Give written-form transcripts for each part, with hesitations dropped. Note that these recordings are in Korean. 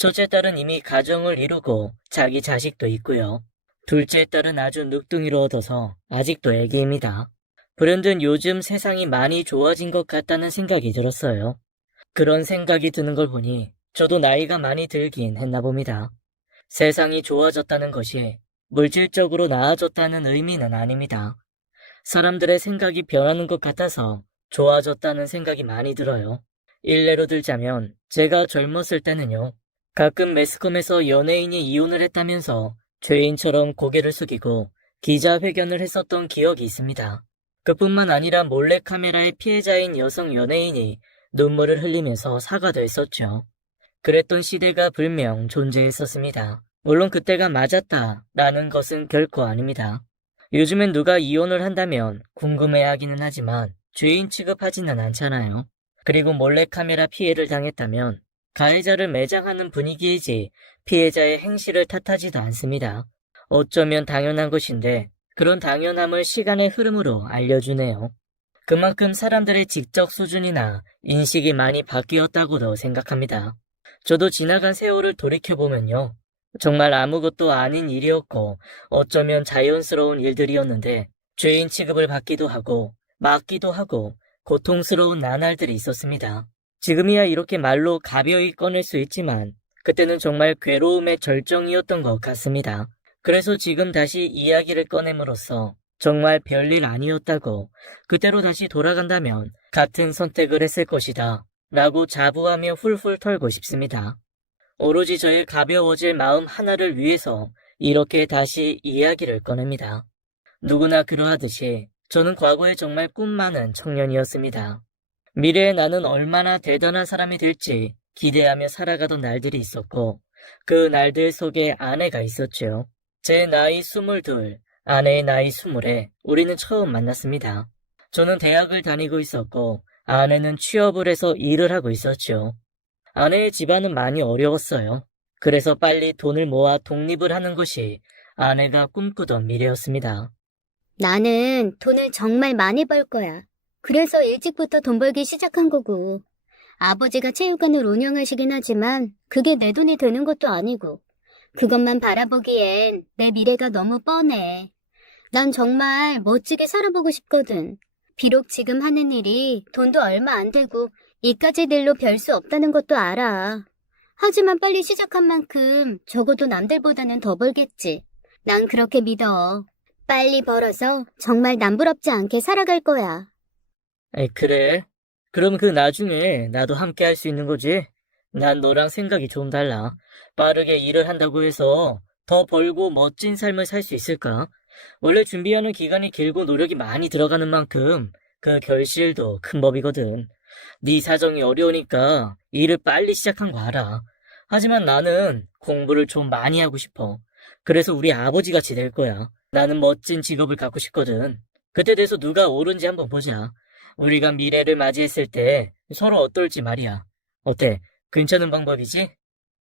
첫째 딸은 이미 가정을 이루고 자기 자식도 있고요. 둘째 딸은 아주 늑둥이로 얻어서 아직도 애기입니다. 불현듯 요즘 세상이 많이 좋아진 것 같다는 생각이 들었어요. 그런 생각이 드는 걸 보니 저도 나이가 많이 들긴 했나 봅니다. 세상이 좋아졌다는 것이 물질적으로 나아졌다는 의미는 아닙니다. 사람들의 생각이 변하는 것 같아서 좋아졌다는 생각이 많이 들어요. 일례로 들자면 제가 젊었을 때는요. 가끔 매스컴에서 연예인이 이혼을 했다면서 죄인처럼 고개를 숙이고 기자회견을 했었던 기억이 있습니다. 그뿐만 아니라 몰래카메라의 피해자인 여성 연예인이 눈물을 흘리면서 사과도 했었죠. 그랬던 시대가 분명 존재했었습니다. 물론 그때가 맞았다라는 것은 결코 아닙니다. 요즘엔 누가 이혼을 한다면 궁금해하기는 하지만 죄인 취급하지는 않잖아요. 그리고 몰래카메라 피해를 당했다면 가해자를 매장하는 분위기이지 피해자의 행실을 탓하지도 않습니다. 어쩌면 당연한 것인데 그런 당연함을 시간의 흐름으로 알려주네요. 그만큼 사람들의 지적 수준이나 인식이 많이 바뀌었다고도 생각합니다. 저도 지나간 세월을 돌이켜보면요. 정말 아무것도 아닌 일이었고 어쩌면 자연스러운 일들이었는데 죄인 취급을 받기도 하고 맞기도 하고 고통스러운 나날들이 있었습니다. 지금이야 이렇게 말로 가벼이 꺼낼 수 있지만 그때는 정말 괴로움의 절정이었던 것 같습니다. 그래서 지금 다시 이야기를 꺼냄으로써 정말 별일 아니었다고 그때로 다시 돌아간다면 같은 선택을 했을 것이다 라고 자부하며 훌훌 털고 싶습니다. 오로지 저의 가벼워질 마음 하나를 위해서 이렇게 다시 이야기를 꺼냅니다. 누구나 그러하듯이 저는 과거에 정말 꿈 많은 청년이었습니다. 미래의 나는 얼마나 대단한 사람이 될지 기대하며 살아가던 날들이 있었고 그 날들 속에 아내가 있었죠. 제 나이 22, 아내의 나이 20에 우리는 처음 만났습니다. 저는 대학을 다니고 있었고 아내는 취업을 해서 일을 하고 있었죠. 아내의 집안은 많이 어려웠어요. 그래서 빨리 돈을 모아 독립을 하는 것이 아내가 꿈꾸던 미래였습니다. 나는 돈을 정말 많이 벌 거야. 그래서 일찍부터 돈 벌기 시작한 거고. 아버지가 체육관을 운영하시긴 하지만 그게 내 돈이 되는 것도 아니고. 그것만 바라보기엔 내 미래가 너무 뻔해. 난 정말 멋지게 살아보고 싶거든. 비록 지금 하는 일이 돈도 얼마 안 되고 이까짓 일로 별 수 없다는 것도 알아. 하지만 빨리 시작한 만큼 적어도 남들보다는 더 벌겠지. 난 그렇게 믿어. 빨리 벌어서 정말 남부럽지 않게 살아갈 거야. 그래? 그럼 그 나중에 나도 함께 할 수 있는 거지? 난 너랑 생각이 좀 달라. 빠르게 일을 한다고 해서 더 벌고 멋진 삶을 살 수 있을까? 원래 준비하는 기간이 길고 노력이 많이 들어가는 만큼 그 결실도 큰 법이거든. 네 사정이 어려우니까 일을 빨리 시작한 거 알아. 하지만 나는 공부를 좀 많이 하고 싶어. 그래서 우리 아버지 같이 될 거야. 나는 멋진 직업을 갖고 싶거든. 그때 돼서 누가 옳은지 한번 보자. 우리가 미래를 맞이했을 때 서로 어떨지 말이야. 어때? 괜찮은 방법이지?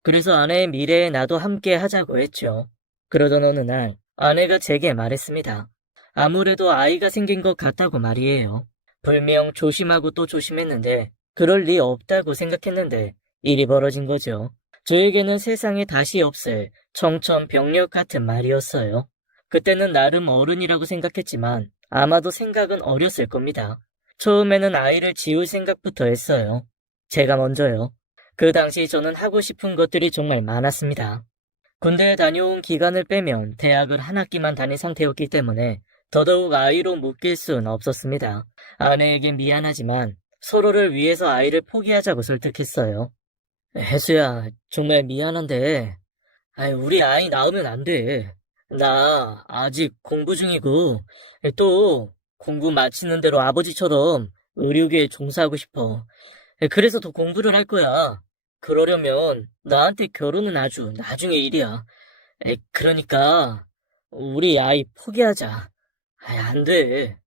그래서 아내의 미래에 나도 함께 하자고 했죠. 그러던 어느 날 아내가 제게 말했습니다. 아무래도 아이가 생긴 것 같다고 말이에요. 분명 조심하고 또 조심했는데 그럴 리 없다고 생각했는데 일이 벌어진 거죠. 저에게는 세상에 다시 없을 청천벽력 같은 말이었어요. 그때는 나름 어른이라고 생각했지만 아마도 생각은 어렸을 겁니다. 처음에는 아이를 지울 생각부터 했어요. 제가 먼저요. 그 당시 저는 하고 싶은 것들이 정말 많았습니다. 군대에 다녀온 기간을 빼면 대학을 한 학기만 다닌 상태였기 때문에 더더욱 아이로 묶일 수는 없었습니다. 아내에겐 미안하지만 서로를 위해서 아이를 포기하자고 설득했어요. 혜수야, 정말 미안한데 우리 아이 낳으면 안 돼. 나 아직 공부 중이고 또 공부 마치는 대로 아버지처럼 의료계에 종사하고 싶어. 그래서 더 공부를 할 거야. 그러려면 나한테 결혼은 아주 나중의 일이야. 그러니까 우리 아이 포기하자. 안 돼.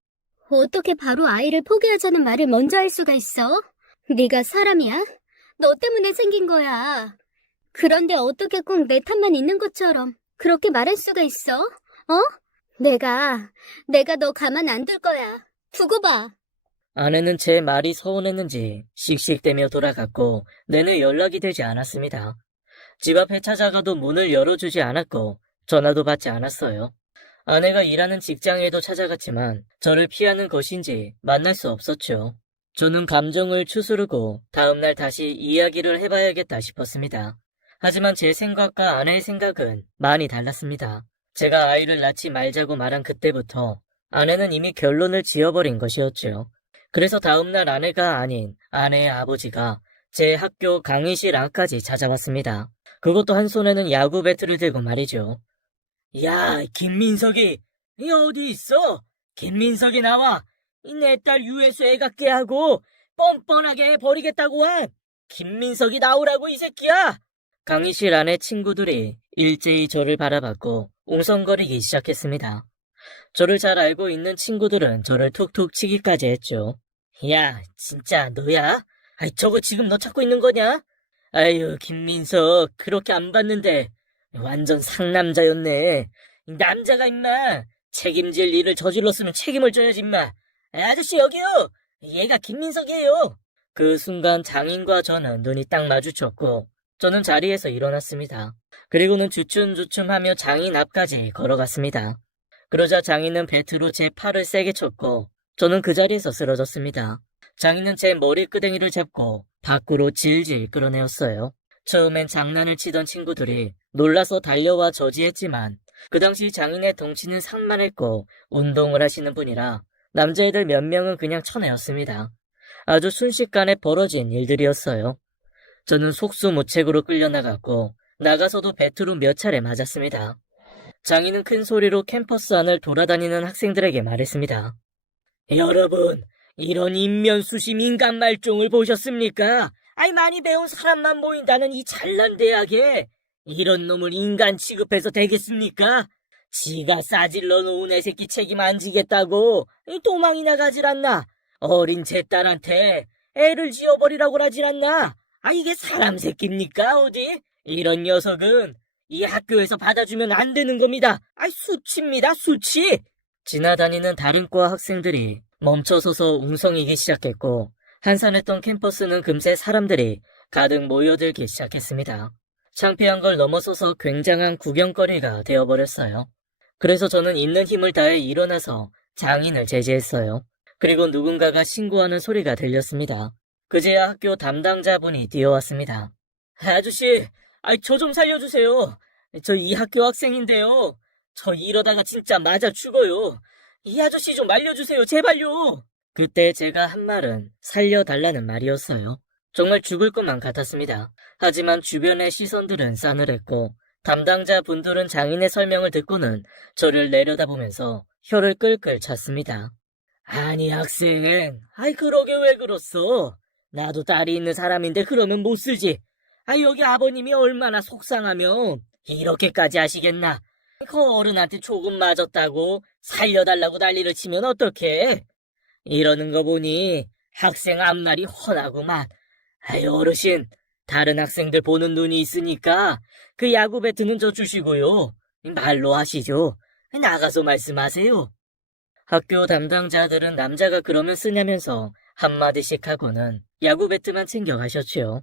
어떻게 바로 아이를 포기하자는 말을 먼저 할 수가 있어? 네가 사람이야? 너 때문에 생긴 거야. 그런데 어떻게 꼭 내 탓만 있는 것처럼 그렇게 말할 수가 있어? 어? 내가 너 가만 안 둘 거야. 두고 봐. 아내는 제 말이 서운했는지 씩씩대며 돌아갔고 내내 연락이 되지 않았습니다. 집 앞에 찾아가도 문을 열어주지 않았고 전화도 받지 않았어요. 아내가 일하는 직장에도 찾아갔지만 저를 피하는 것인지 만날 수 없었죠. 저는 감정을 추스르고 다음날 다시 이야기를 해봐야겠다 싶었습니다. 하지만 제 생각과 아내의 생각은 많이 달랐습니다. 제가 아이를 낳지 말자고 말한 그때부터 아내는 이미 결론을 지어버린 것이었죠. 그래서 다음날 아내가 아닌 아내의 아버지가 제 학교 강의실 안까지 찾아왔습니다. 그것도 한 손에는 야구 배트를 들고 말이죠. 야, 김민석이, 이 어디 있어? 김민석이 나와. 내 딸 유해수 애갖게 하고 뻔뻔하게 버리겠다고 한 김민석이 나오라고 이 새끼야! 강의실 안에 친구들이 일제히 저를 바라봤고 웅성거리기 시작했습니다. 저를 잘 알고 있는 친구들은 저를 툭툭 치기까지 했죠. 야, 진짜 너야? 아이, 저거 지금 너 찾고 있는 거냐? 아유, 김민석, 그렇게 안 봤는데 완전 상남자였네. 남자가 임마 책임질 일을 저질렀으면 책임을 져야지 임마. 아저씨 여기요. 얘가 김민석이에요. 그 순간 장인과 저는 눈이 딱 마주쳤고 저는 자리에서 일어났습니다. 그리고는 주춤주춤하며 장인 앞까지 걸어갔습니다. 그러자 장인은 배트로 제 팔을 세게 쳤고 저는 그 자리에서 쓰러졌습니다. 장인은 제 머리끄댕이를 잡고 밖으로 질질 끌어내었어요. 처음엔 장난을 치던 친구들이 놀라서 달려와 저지했지만 그 당시 장인의 덩치는 산만했고 운동을 하시는 분이라 남자애들 몇 명은 그냥 쳐내었습니다. 아주 순식간에 벌어진 일들이었어요. 저는 속수무책으로 끌려나갔고 나가서도 배트로 몇 차례 맞았습니다. 장인은 큰 소리로 캠퍼스 안을 돌아다니는 학생들에게 말했습니다. 여러분, 이런 인면수심 인간 말종을 보셨습니까? 아이, 많이 배운 사람만 모인다는 이 잘난 대학에 이런 놈을 인간 취급해서 되겠습니까? 지가 싸질러 놓은 애새끼 책임 안 지겠다고 도망이나 가질 않나? 어린 제 딸한테 애를 지어버리라고 하질 않나? 아, 이게 사람 새끼입니까, 어디? 이런 녀석은 이 학교에서 받아주면 안 되는 겁니다. 아이, 수치입니다, 수치! 지나다니는 다른 과 학생들이 멈춰서서 웅성이기 시작했고 한산했던 캠퍼스는 금세 사람들이 가득 모여들기 시작했습니다. 창피한 걸 넘어서서 굉장한 구경거리가 되어버렸어요. 그래서 저는 있는 힘을 다해 일어나서 장인을 제지했어요. 그리고 누군가가 신고하는 소리가 들렸습니다. 그제야 학교 담당자분이 뛰어왔습니다. 아저씨, 저 좀 살려주세요. 저 이 학교 학생인데요. 저 이러다가 진짜 맞아 죽어요. 이 아저씨 좀 말려주세요, 제발요. 그때 제가 한 말은 살려달라는 말이었어요. 정말 죽을 것만 같았습니다. 하지만 주변의 시선들은 싸늘했고 담당자 분들은 장인의 설명을 듣고는 저를 내려다보면서 혀를 끌끌 찼습니다. 아니 학생, 그러게 왜 그렇소? 나도 딸이 있는 사람인데 그러면 못 쓰지. 여기 아버님이 얼마나 속상하면 이렇게까지 하시겠나? 그 어른한테 조금 맞았다고 살려달라고 난리를 치면 어떡해? 이러는 거 보니 학생 앞날이 훤하구만. 어르신, 다른 학생들 보는 눈이 있으니까 그 야구 배트는 저 주시고요. 말로 하시죠. 나가서 말씀하세요. 학교 담당자들은 남자가 그러면 쓰냐면서 한마디씩 하고는 야구 배트만 챙겨가셨죠.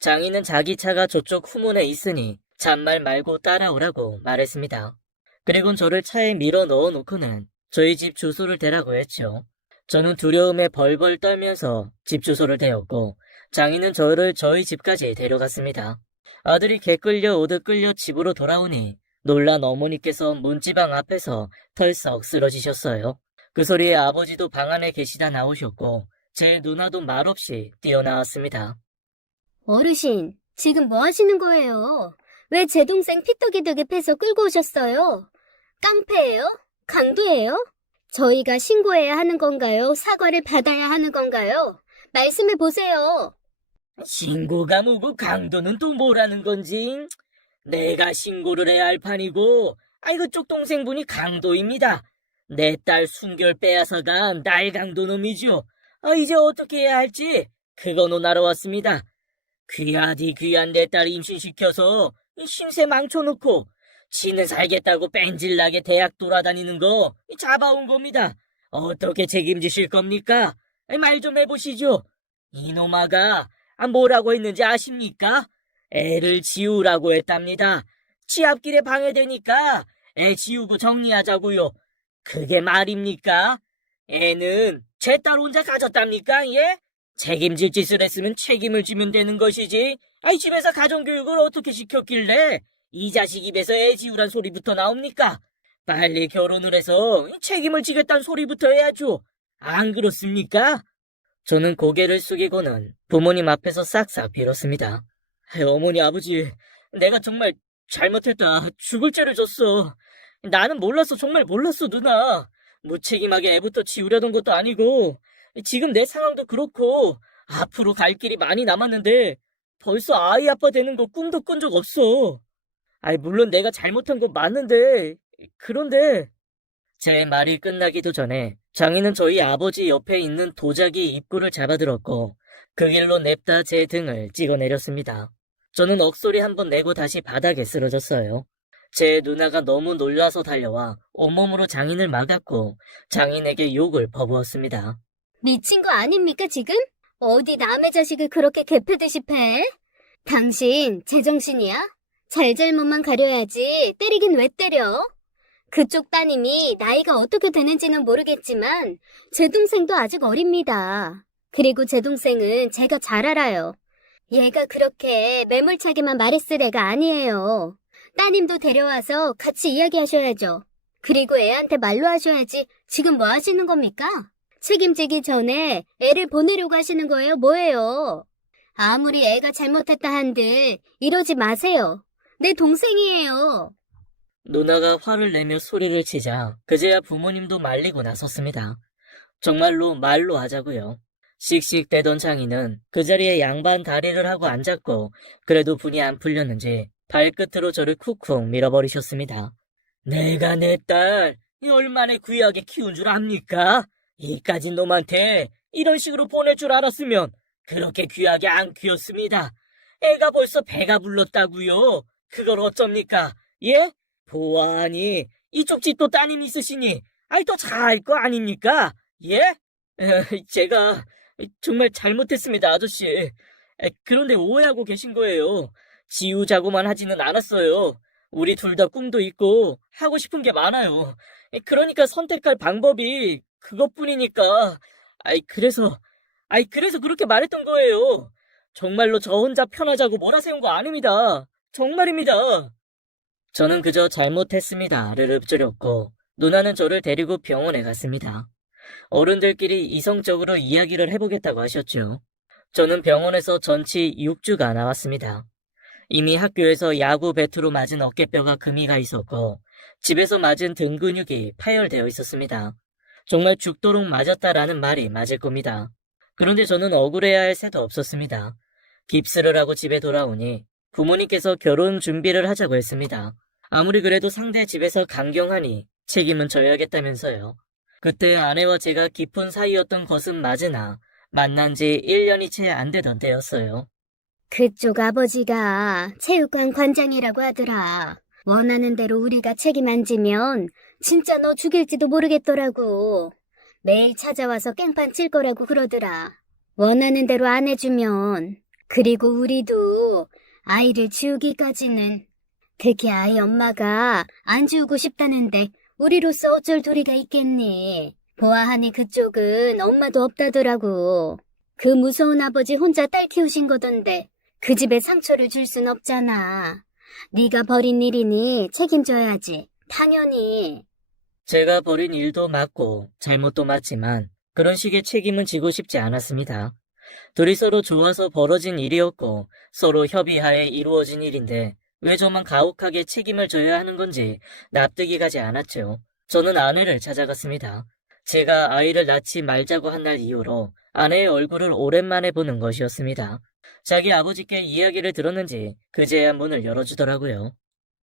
장인은 자기 차가 저쪽 후문에 있으니 잔말 말고 따라오라고 말했습니다. 그리곤 저를 차에 밀어 넣어놓고는 저희 집 주소를 대라고 했죠. 저는 두려움에 벌벌 떨면서 집 주소를 대었고 장인은 저를 저희 집까지 데려갔습니다. 아들이 개 끌려 오듯 끌려 집으로 돌아오니 놀란 어머니께서 문지방 앞에서 털썩 쓰러지셨어요. 그 소리에 아버지도 방 안에 계시다 나오셨고 제 누나도 말없이 뛰어나왔습니다. 어르신, 지금 뭐 하시는 거예요? 왜 제 동생 피떡이 득입해서 끌고 오셨어요? 깡패예요? 강도예요? 저희가 신고해야 하는 건가요? 사과를 받아야 하는 건가요? 말씀해 보세요. 신고가 뭐고 강도는 또 뭐라는 건지? 내가 신고를 해야 할 판이고 그쪽 동생분이 강도입니다. 내 딸 순결 빼앗아간 날 강도놈이죠. 이제 어떻게 해야 할지 그거 논하러 왔습니다. 귀하디 귀한 내 딸 임신시켜서 신세 망쳐놓고 지는 살겠다고 뺀질나게 대학 돌아다니는 거 잡아온 겁니다. 어떻게 책임지실 겁니까? 말 좀 해보시죠. 이놈아가 뭐라고 했는지 아십니까? 애를 지우라고 했답니다. 취업길에 방해되니까 애 지우고 정리하자고요. 그게 말입니까? 애는 제 딸 혼자 가졌답니까? 예? 책임질 짓을 했으면 책임을 지면 되는 것이지. 아이, 집에서 가정교육을 어떻게 시켰길래 이 자식 입에서 애 지우란 소리부터 나옵니까? 빨리 결혼을 해서 책임을 지겠다는 소리부터 해야죠. 안 그렇습니까? 저는 고개를 숙이고는 부모님 앞에서 싹싹 빌었습니다. 어머니, 아버지, 내가 정말 잘못했다. 죽을 죄를 졌어. 나는 몰랐어, 정말 몰랐어, 누나. 무책임하게 애부터 지우려던 것도 아니고, 지금 내 상황도 그렇고, 앞으로 갈 길이 많이 남았는데, 벌써 아이 아빠 되는 거 꿈도 꾼 적 없어. 아이, 물론 내가 잘못한 건 맞는데, 그런데, 제 말이 끝나기도 전에 장인은 저희 아버지 옆에 있는 도자기 입구를 잡아들었고 그 길로 냅다 제 등을 찍어내렸습니다. 저는 억소리 한번 내고 다시 바닥에 쓰러졌어요. 제 누나가 너무 놀라서 달려와 온몸으로 장인을 막았고 장인에게 욕을 퍼부었습니다. 미친 거 아닙니까, 지금? 어디 남의 자식을 그렇게 개패듯이 패? 당신 제정신이야? 잘잘못만 가려야지 때리긴 왜 때려? 그쪽 따님이 나이가 어떻게 되는지는 모르겠지만 제 동생도 아직 어립니다. 그리고 제 동생은 제가 잘 알아요. 얘가 그렇게 매몰차게만 말했을 애가 아니에요. 따님도 데려와서 같이 이야기하셔야죠. 그리고 애한테 말로 하셔야지 지금 뭐 하시는 겁니까? 책임지기 전에 애를 보내려고 하시는 거예요? 뭐예요? 아무리 애가 잘못했다 한들 이러지 마세요. 내 동생이에요. 누나가 화를 내며 소리를 치자 그제야 부모님도 말리고 나섰습니다. 정말로 말로 하자고요. 씩씩대던 장인은 그 자리에 양반 다리를 하고 앉았고 그래도 분이 안 풀렸는지 발끝으로 저를 쿡쿡 밀어버리셨습니다. 내가 내 딸 얼마나 귀하게 키운 줄 압니까? 이까진 놈한테 이런 식으로 보낼 줄 알았으면 그렇게 귀하게 안 키웠습니다. 애가 벌써 배가 불렀다고요. 그걸 어쩝니까? 예? 보아하니 이쪽 집도 따님 있으시니 아이 더 잘 거 아닙니까? 예? 제가 정말 잘못했습니다, 아저씨. 그런데 오해하고 계신 거예요. 지우자고만 하지는 않았어요. 우리 둘 다 꿈도 있고 하고 싶은 게 많아요. 그러니까 선택할 방법이 그것뿐이니까. 그래서 그렇게 말했던 거예요. 정말로 저 혼자 편하자고 몰아세운 거 아닙니다. 정말입니다. 저는 그저 잘못했습니다를 읊조렸고 누나는 저를 데리고 병원에 갔습니다. 어른들끼리 이성적으로 이야기를 해보겠다고 하셨죠. 저는 병원에서 전치 6주가 나왔습니다. 이미 학교에서 야구 배트로 맞은 어깨뼈가 금이 가 있었고 집에서 맞은 등 근육이 파열되어 있었습니다. 정말 죽도록 맞았다라는 말이 맞을 겁니다. 그런데 저는 억울해야 할 새도 없었습니다. 깁스를 하고 집에 돌아오니 부모님께서 결혼 준비를 하자고 했습니다. 아무리 그래도 상대 집에서 강경하니 책임은 져야겠다면서요. 그때 아내와 제가 깊은 사이였던 것은 맞으나 만난 지 1년이 채 안 되던 때였어요. 그쪽 아버지가 체육관 관장이라고 하더라. 원하는 대로 우리가 책임 안 지면 진짜 너 죽일지도 모르겠더라고. 매일 찾아와서 깽판 칠 거라고 그러더라. 원하는 대로 안 해주면. 그리고 우리도 아이를 지우기까지는. 그게 아이 엄마가 안 지우고 싶다는데 우리로서 어쩔 도리가 있겠니. 보아하니 그쪽은 엄마도 없다더라고. 그 무서운 아버지 혼자 딸 키우신 거던데 그 집에 상처를 줄 순 없잖아. 네가 벌인 일이니 책임져야지. 당연히. 제가 벌인 일도 맞고 잘못도 맞지만 그런 식의 책임은 지고 싶지 않았습니다. 둘이 서로 좋아서 벌어진 일이었고 서로 협의하에 이루어진 일인데 왜 저만 가혹하게 책임을 져야 하는 건지 납득이 가지 않았죠. 저는 아내를 찾아갔습니다. 제가 아이를 낳지 말자고 한 날 이후로 아내의 얼굴을 오랜만에 보는 것이었습니다. 자기 아버지께 이야기를 들었는지 그제야 문을 열어주더라고요.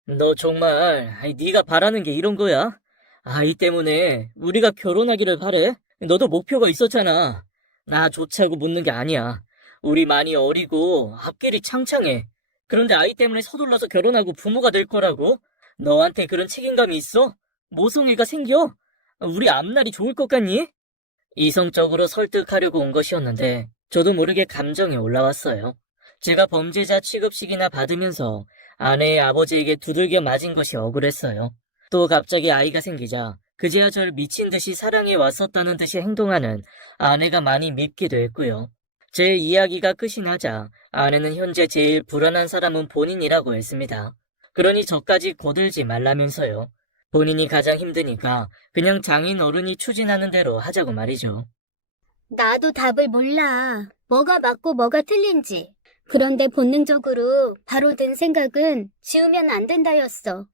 너 정말 네가 바라는 게 이런 거야? 아이 때문에 우리가 결혼하기를 바래? 너도 목표가 있었잖아. 나 좋자고 묻는 게 아니야. 우리 많이 어리고 앞길이 창창해. 그런데 아이 때문에 서둘러서 결혼하고 부모가 될 거라고? 너한테 그런 책임감이 있어? 모성애가 생겨? 우리 앞날이 좋을 것 같니? 이성적으로 설득하려고 온 것이었는데 저도 모르게 감정이 올라왔어요. 제가 범죄자 취급식이나 받으면서 아내의 아버지에게 두들겨 맞은 것이 억울했어요. 또 갑자기 아이가 생기자 그제야 절 미친 듯이 사랑해 왔었다는 듯이 행동하는 아내가 많이 밉기도 했고요. 제 이야기가 끝이 나자 아내는 현재 제일 불안한 사람은 본인이라고 했습니다. 그러니 저까지 거들지 말라면서요. 본인이 가장 힘드니까 그냥 장인 어른이 추진하는 대로 하자고 말이죠. 나도 답을 몰라. 뭐가 맞고 뭐가 틀린지. 그런데 본능적으로 바로 든 생각은 지우면 안 된다였어.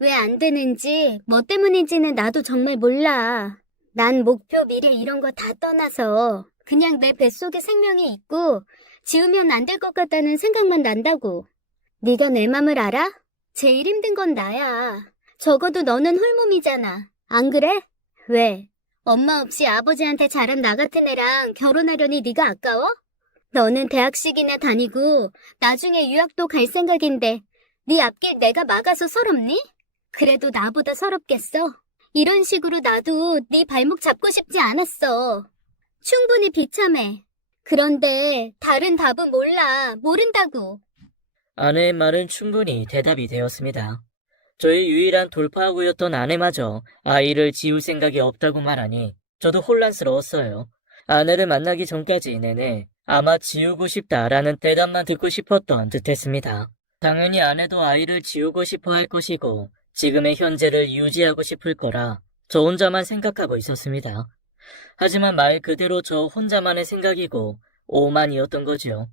왜 안 되는지, 뭐 때문인지는 나도 정말 몰라. 난 목표, 미래 이런 거 다 떠나서 그냥 내 뱃속에 생명이 있고 지우면 안 될 것 같다는 생각만 난다고. 네가 내 맘을 알아? 제일 힘든 건 나야. 적어도 너는 홀몸이잖아. 안 그래? 왜? 엄마 없이 아버지한테 자란 나 같은 애랑 결혼하려니 네가 아까워? 너는 대학식이나 다니고 나중에 유학도 갈 생각인데 네 앞길 내가 막아서 서럽니? 그래도 나보다 서럽겠어. 이런 식으로 나도 네 발목 잡고 싶지 않았어. 충분히 비참해. 그런데 다른 답은 몰라. 모른다고. 아내의 말은 충분히 대답이 되었습니다. 저의 유일한 돌파구였던 아내마저 아이를 지울 생각이 없다고 말하니 저도 혼란스러웠어요. 아내를 만나기 전까지 내내 아마 지우고 싶다라는 대답만 듣고 싶었던 듯했습니다. 당연히 아내도 아이를 지우고 싶어 할 것이고 지금의 현재를 유지하고 싶을 거라 저 혼자만 생각하고 있었습니다. 하지만 말 그대로 저 혼자만의 생각이고 오만이었던 거죠.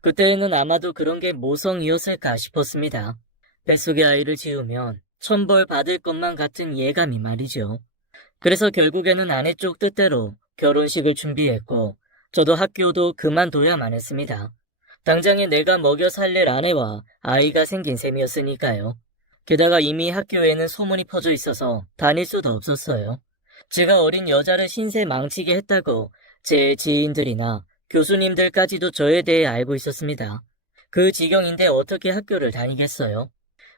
그때에는 아마도 그런 게 모성이었을까 싶었습니다. 뱃속의 아이를 지우면 천벌 받을 것만 같은 예감이 말이죠. 그래서 결국에는 아내 쪽 뜻대로 결혼식을 준비했고 저도 학교도 그만둬야만 했습니다. 당장에 내가 먹여 살릴 아내와 아이가 생긴 셈이었으니까요. 게다가 이미 학교에는 소문이 퍼져 있어서 다닐 수도 없었어요. 제가 어린 여자를 신세 망치게 했다고 제 지인들이나 교수님들까지도 저에 대해 알고 있었습니다. 그 지경인데 어떻게 학교를 다니겠어요?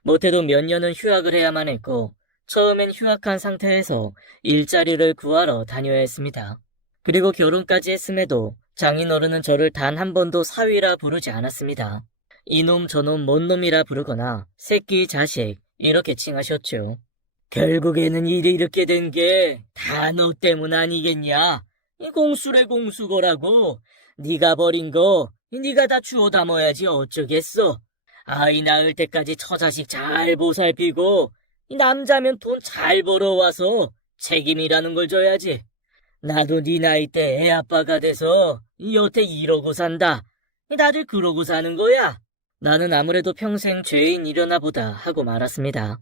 못해도 몇 년은 휴학을 해야만 했고 처음엔 휴학한 상태에서 일자리를 구하러 다녀야 했습니다. 그리고 결혼까지 했음에도 장인어른은 저를 단 한 번도 사위라 부르지 않았습니다. 이놈 저놈 못놈이라 부르거나 새끼 자식 이렇게 칭하셨죠. 결국에는 일이 이렇게 된 게 다 너 때문 아니겠냐? 이 공수래 공수거라고. 네가 버린 거 네가 다 주워 담아야지 어쩌겠어. 아이 낳을 때까지 처자식 잘 보살피고 이 남자면 돈 잘 벌어와서 책임이라는 걸 져야지. 나도 네 나이 때 애 아빠가 돼서 이 여태 이러고 산다. 다들 그러고 사는 거야. 나는 아무래도 평생 죄인 이려나 보다 하고 말았습니다.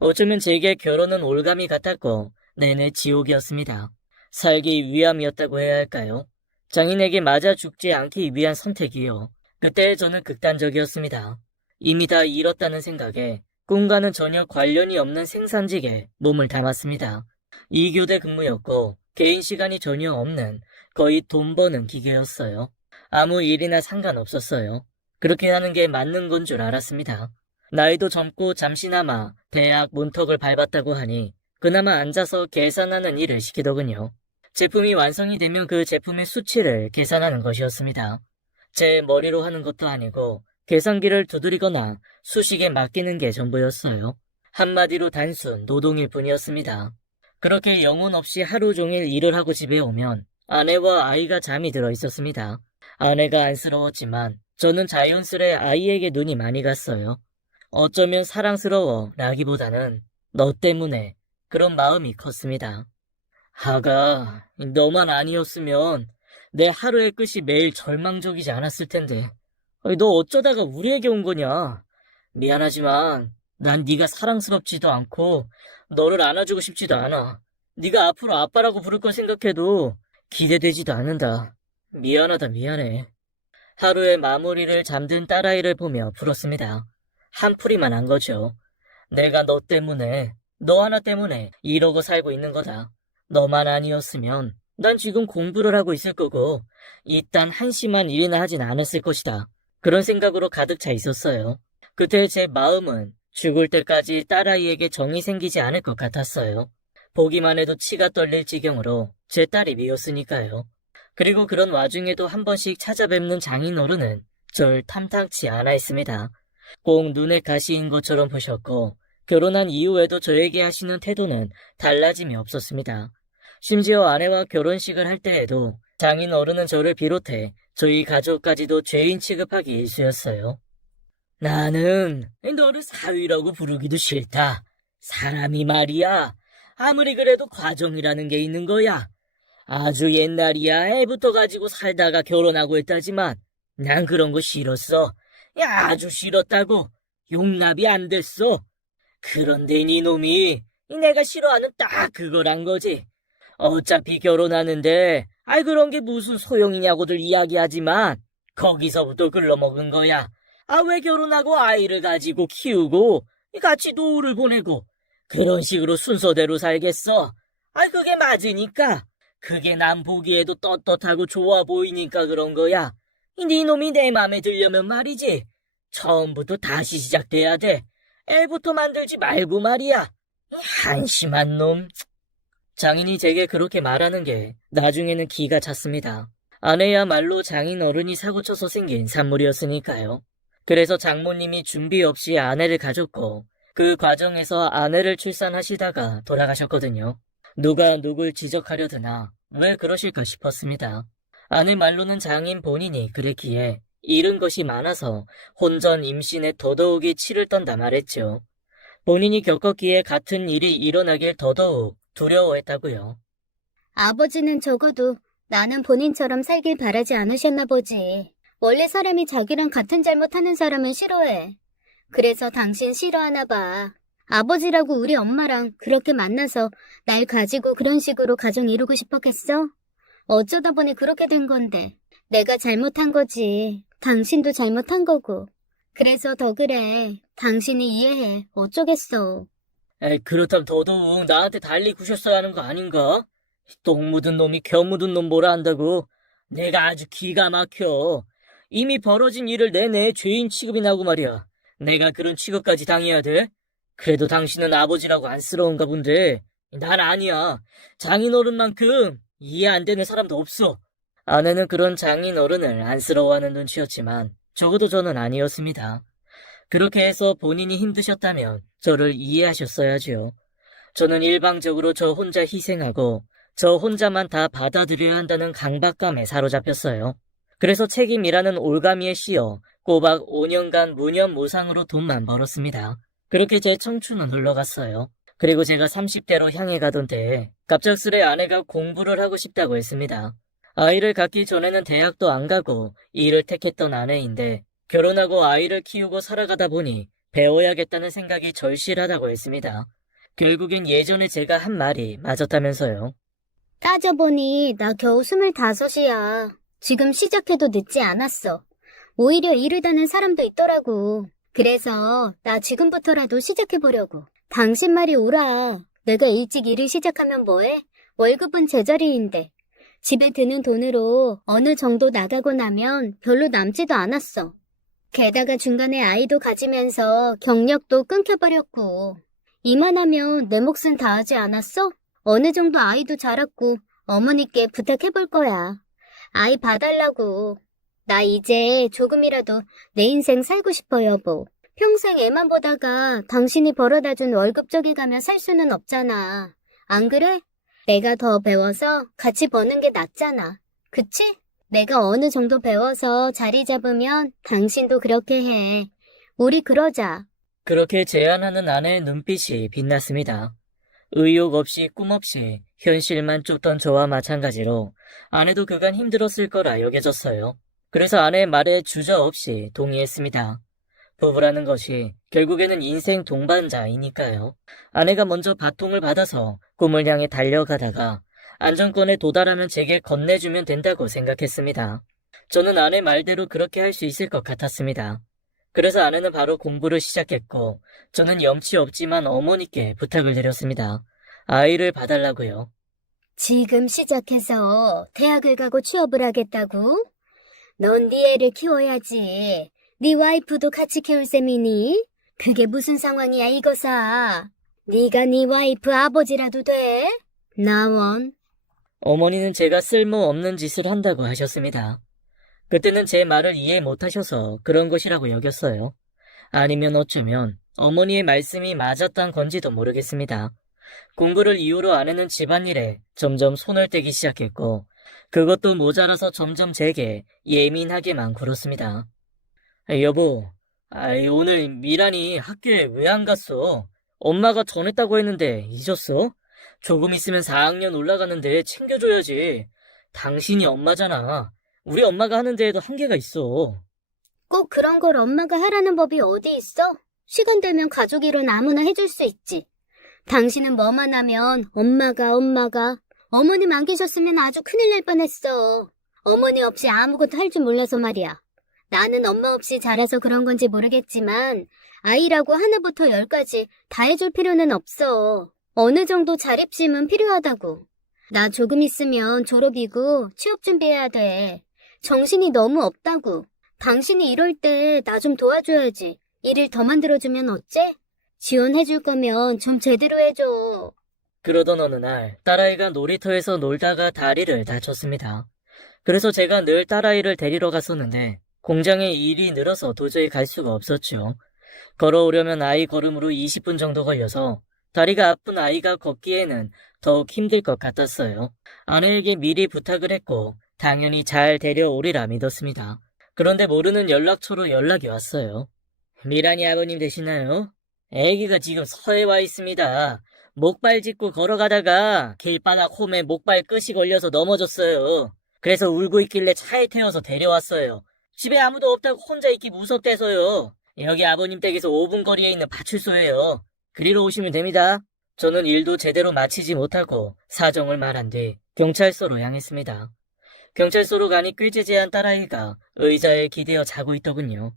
어쩌면 제게 결혼은 올감이 같았고 내내 지옥이었습니다. 살기 위함이었다고 해야 할까요? 장인에게 맞아 죽지 않기 위한 선택이요. 그때 저는 극단적이었습니다. 이미 다 잃었다는 생각에 꿈과는 전혀 관련이 없는 생산직에 몸을 담았습니다. 2교대 근무였고 개인 시간이 전혀 없는 거의 돈 버는 기계였어요. 아무 일이나 상관없었어요. 그렇게 하는 게 맞는 건 줄 알았습니다. 나이도 젊고 잠시나마 대학 문턱을 밟았다고 하니 그나마 앉아서 계산하는 일을 시키더군요. 제품이 완성이 되면 그 제품의 수치를 계산하는 것이었습니다. 제 머리로 하는 것도 아니고 계산기를 두드리거나 수식에 맡기는 게 전부였어요. 한마디로 단순 노동일 뿐이었습니다. 그렇게 영혼 없이 하루 종일 일을 하고 집에 오면 아내와 아이가 잠이 들어 있었습니다. 아내가 안쓰러웠지만 저는 자연스레 아이에게 눈이 많이 갔어요. 어쩌면 사랑스러워 라기보다는 너 때문에 그런 마음이 컸습니다. 아가, 너만 아니었으면 내 하루의 끝이 매일 절망적이지 않았을 텐데. 너 어쩌다가 우리에게 온 거냐? 미안하지만 난 네가 사랑스럽지도 않고 너를 안아주고 싶지도 않아. 네가 앞으로 아빠라고 부를 걸 생각해도 기대되지도 않는다. 미안하다 미안해. 하루의 마무리를 잠든 딸아이를 보며 풀었습니다. 한풀이만 한 거죠. 내가 너 때문에, 너 하나 때문에 이러고 살고 있는 거다. 너만 아니었으면 난 지금 공부를 하고 있을 거고 이딴 한심한 일이나 하진 않았을 것이다. 그런 생각으로 가득 차 있었어요. 그때 제 마음은 죽을 때까지 딸아이에게 정이 생기지 않을 것 같았어요. 보기만 해도 치가 떨릴 지경으로 제 딸이 미웠으니까요. 그리고 그런 와중에도 한 번씩 찾아뵙는 장인어른은 절 탐탁치 않아 했습니다. 꼭 눈에 가시인 것처럼 보셨고 결혼한 이후에도 저에게 하시는 태도는 달라짐이 없었습니다. 심지어 아내와 결혼식을 할 때에도 장인 어른은 저를 비롯해 저희 가족까지도 죄인 취급하기 일쑤였어요. 나는 너를 사위라고 부르기도 싫다. 사람이 말이야. 아무리 그래도 과정이라는 게 있는 거야. 아주 옛날이야 애부터 가지고 살다가 결혼하고 했다지만 난 그런 거 싫었어. 야, 아주 싫었다고. 용납이 안 됐어. 그런데 니놈이 내가 싫어하는 딱 그거란 거지. 어차피 결혼하는데 그런 게 무슨 소용이냐고들 이야기하지만 거기서부터 글러먹은 거야. 왜 결혼하고 아이를 가지고 키우고 같이 노후를 보내고 그런 식으로 순서대로 살겠어. 그게 맞으니까. 그게 난 보기에도 떳떳하고 좋아 보이니까 그런 거야. 네 놈이 내 맘에 들려면 말이지. 처음부터 다시 시작돼야 돼. 애부터 만들지 말고 말이야. 이 한심한 놈. 장인이 제게 그렇게 말하는 게 나중에는 기가 찼습니다. 아내야말로 장인 어른이 사고쳐서 생긴 산물이었으니까요. 그래서 장모님이 준비 없이 아내를 가졌고 그 과정에서 아내를 출산하시다가 돌아가셨거든요. 누가 누굴 지적하려 드나 왜 그러실까 싶었습니다. 아내 말로는 장인 본인이 그랬기에 잃은 것이 많아서 혼전 임신에 더더욱이 치를 떤다 말했죠. 본인이 겪었기에 같은 일이 일어나길 더더욱 두려워했다고요. 아버지는 적어도 나는 본인처럼 살길 바라지 않으셨나 보지. 원래 사람이 자기랑 같은 잘못하는 사람은 싫어해. 그래서 당신 싫어하나 봐. 아버지라고 우리 엄마랑 그렇게 만나서 날 가지고 그런 식으로 가정 이루고 싶었겠어? 어쩌다 보니 그렇게 된 건데. 내가 잘못한 거지. 당신도 잘못한 거고. 그래서 더 그래. 당신이 이해해. 어쩌겠어. 그렇다면 더더욱 나한테 달리 구셨어야 하는 거 아닌가? 똥 묻은 놈이 겨 묻은 놈 뭐라 한다고? 내가 아주 기가 막혀. 이미 벌어진 일을 내내 죄인 취급이 나고 말이야. 내가 그런 취급까지 당해야 돼? 그래도 당신은 아버지라고 안쓰러운가 본데 난 아니야. 장인어른만큼 이해 안 되는 사람도 없어. 아내는 그런 장인어른을 안쓰러워하는 눈치였지만 적어도 저는 아니었습니다. 그렇게 해서 본인이 힘드셨다면 저를 이해하셨어야죠. 저는 일방적으로 저 혼자 희생하고 저 혼자만 다 받아들여야 한다는 강박감에 사로잡혔어요. 그래서 책임이라는 올가미에 씌어 꼬박 5년간 무념무상으로 돈만 벌었습니다. 그렇게 제 청춘은 흘러갔어요. 그리고 제가 30대로 향해 가던 때에 갑작스레 아내가 공부를 하고 싶다고 했습니다. 아이를 갖기 전에는 대학도 안 가고 일을 택했던 아내인데 결혼하고 아이를 키우고 살아가다 보니 배워야겠다는 생각이 절실하다고 했습니다. 결국엔 예전에 제가 한 말이 맞았다면서요. 따져보니 나 겨우 25이야. 지금 시작해도 늦지 않았어. 오히려 이르다는 사람도 있더라고. 그래서 나 지금부터라도 시작해보려고. 당신 말이 옳아. 내가 일찍 일을 시작하면 뭐해? 월급은 제자리인데. 집에 드는 돈으로 어느 정도 나가고 나면 별로 남지도 않았어. 게다가 중간에 아이도 가지면서 경력도 끊겨버렸고. 이만하면 내 몫은 다 하지 않았어? 어느 정도 아이도 자랐고 어머니께 부탁해볼 거야. 아이 봐달라고. 나 이제 조금이라도 내 인생 살고 싶어 여보. 평생 애만 보다가 당신이 벌어다 준 월급 쪽에 가면 살 수는 없잖아. 안 그래? 내가 더 배워서 같이 버는 게 낫잖아. 그치? 내가 어느 정도 배워서 자리 잡으면 당신도 그렇게 해. 우리 그러자. 그렇게 제안하는 아내의 눈빛이 빛났습니다. 의욕 없이 꿈 없이 현실만 쫓던 저와 마찬가지로 아내도 그간 힘들었을 거라 여겨졌어요. 그래서 아내의 말에 주저없이 동의했습니다. 부부라는 것이 결국에는 인생 동반자이니까요. 아내가 먼저 바통을 받아서 꿈을 향해 달려가다가 안정권에 도달하면 제게 건네주면 된다고 생각했습니다. 저는 아내 말대로 그렇게 할 수 있을 것 같았습니다. 그래서 아내는 바로 공부를 시작했고 저는 염치 없지만 어머니께 부탁을 드렸습니다. 아이를 봐달라고요. 지금 시작해서 대학을 가고 취업을 하겠다고? 넌 네 애를 키워야지. 네 와이프도 같이 키울 셈이니? 그게 무슨 상황이야 이거사. 네가 네 와이프 아버지라도 돼? 나원. 어머니는 제가 쓸모없는 짓을 한다고 하셨습니다. 그때는 제 말을 이해 못하셔서 그런 것이라고 여겼어요. 아니면 어쩌면 어머니의 말씀이 맞았던 건지도 모르겠습니다. 공부를 이유로 아내는 집안일에 점점 손을 떼기 시작했고, 그것도 모자라서 점점 제게 예민하게만 굴었습니다. 여보, 오늘 미란이 학교에 왜 안 갔어? 엄마가 전했다고 했는데 잊었어? 조금 있으면 4학년 올라가는데 챙겨줘야지. 당신이 엄마잖아. 우리 엄마가 하는 데에도 한계가 있어. 꼭 그런 걸 엄마가 하라는 법이 어디 있어? 시간 되면 가족 일은 아무나 해줄 수 있지. 당신은 뭐만 하면 엄마가 어머님 안 계셨으면 아주 큰일 날 뻔했어. 어머니 없이 아무것도 할 줄 몰라서 말이야. 나는 엄마 없이 자라서 그런 건지 모르겠지만 아이라고 하나부터 열까지 다 해줄 필요는 없어. 어느 정도 자립심은 필요하다고. 나 조금 있으면 졸업이고 취업 준비해야 돼. 정신이 너무 없다고. 당신이 이럴 때 나 좀 도와줘야지. 일을 더 만들어주면 어째? 지원해줄 거면 좀 제대로 해줘. 그러던 어느 날 딸아이가 놀이터에서 놀다가 다리를 다쳤습니다. 그래서 제가 늘 딸아이를 데리러 갔었는데 공장에 일이 늘어서 도저히 갈 수가 없었죠. 걸어오려면 아이 걸음으로 20분 정도 걸려서 다리가 아픈 아이가 걷기에는 더욱 힘들 것 같았어요. 아내에게 미리 부탁을 했고 당연히 잘 데려오리라 믿었습니다. 그런데 모르는 연락처로 연락이 왔어요. 미란이 아버님 되시나요? 아기가 지금 서해 와 있습니다. 목발 짚고 걸어가다가 길바닥 홈에 목발 끝이 걸려서 넘어졌어요. 그래서 울고 있길래 차에 태워서 데려왔어요. 집에 아무도 없다고 혼자 있기 무섭대서요. 여기 아버님 댁에서 5분 거리에 있는 파출소예요. 그리로 오시면 됩니다. 저는 일도 제대로 마치지 못하고 사정을 말한 뒤 경찰서로 향했습니다. 경찰서로 가니 꾀죄죄한 딸아이가 의자에 기대어 자고 있더군요.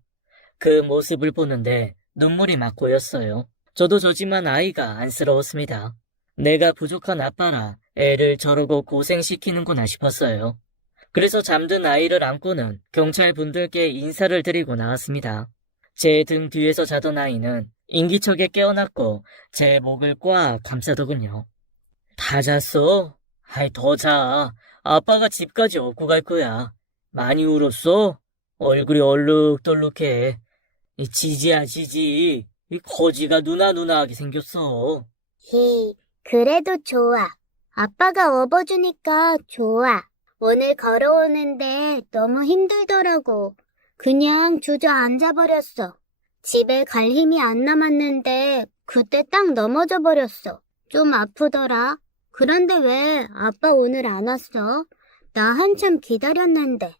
그 모습을 보는데 눈물이 막 고였어요. 저도 저지만 아이가 안쓰러웠습니다. 내가 부족한 아빠라 애를 저러고 고생시키는구나 싶었어요. 그래서 잠든 아이를 안고는 경찰분들께 인사를 드리고 나왔습니다. 제 등 뒤에서 자던 아이는 인기척에 깨어났고 제 목을 꽉 감싸더군요. 다 잤어? 더 자. 아빠가 집까지 업고 갈 거야. 많이 울었어? 얼굴이 얼룩덜룩해. 이 지지야 지지. 이 거지가 누나누나하게 생겼어. 그래도 좋아. 아빠가 업어주니까 좋아. 오늘 걸어오는데 너무 힘들더라고. 그냥 주저앉아버렸어. 집에 갈 힘이 안 남았는데 그때 딱 넘어져 버렸어. 좀 아프더라. 그런데 왜 아빠 오늘 안 왔어? 나 한참 기다렸는데.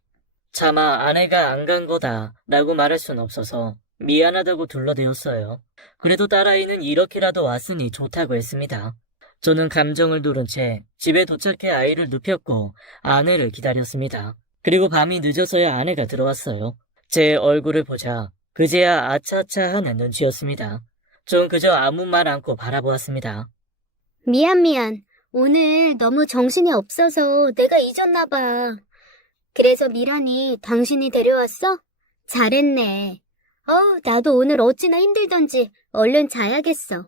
차마 아내가 안 간 거다 라고 말할 순 없어서 미안하다고 둘러대었어요. 그래도 딸아이는 이렇게라도 왔으니 좋다고 했습니다. 저는 감정을 누른 채 집에 도착해 아이를 눕혔고 아내를 기다렸습니다. 그리고 밤이 늦어서야 아내가 들어왔어요. 제 얼굴을 보자 그제야 아차아차 하는 눈치였습니다. 전 그저 아무 말 않고 바라보았습니다. 미안. 오늘 너무 정신이 없어서 내가 잊었나 봐. 그래서 미란이 당신이 데려왔어? 잘했네. 나도 오늘 어찌나 힘들던지 얼른 자야겠어.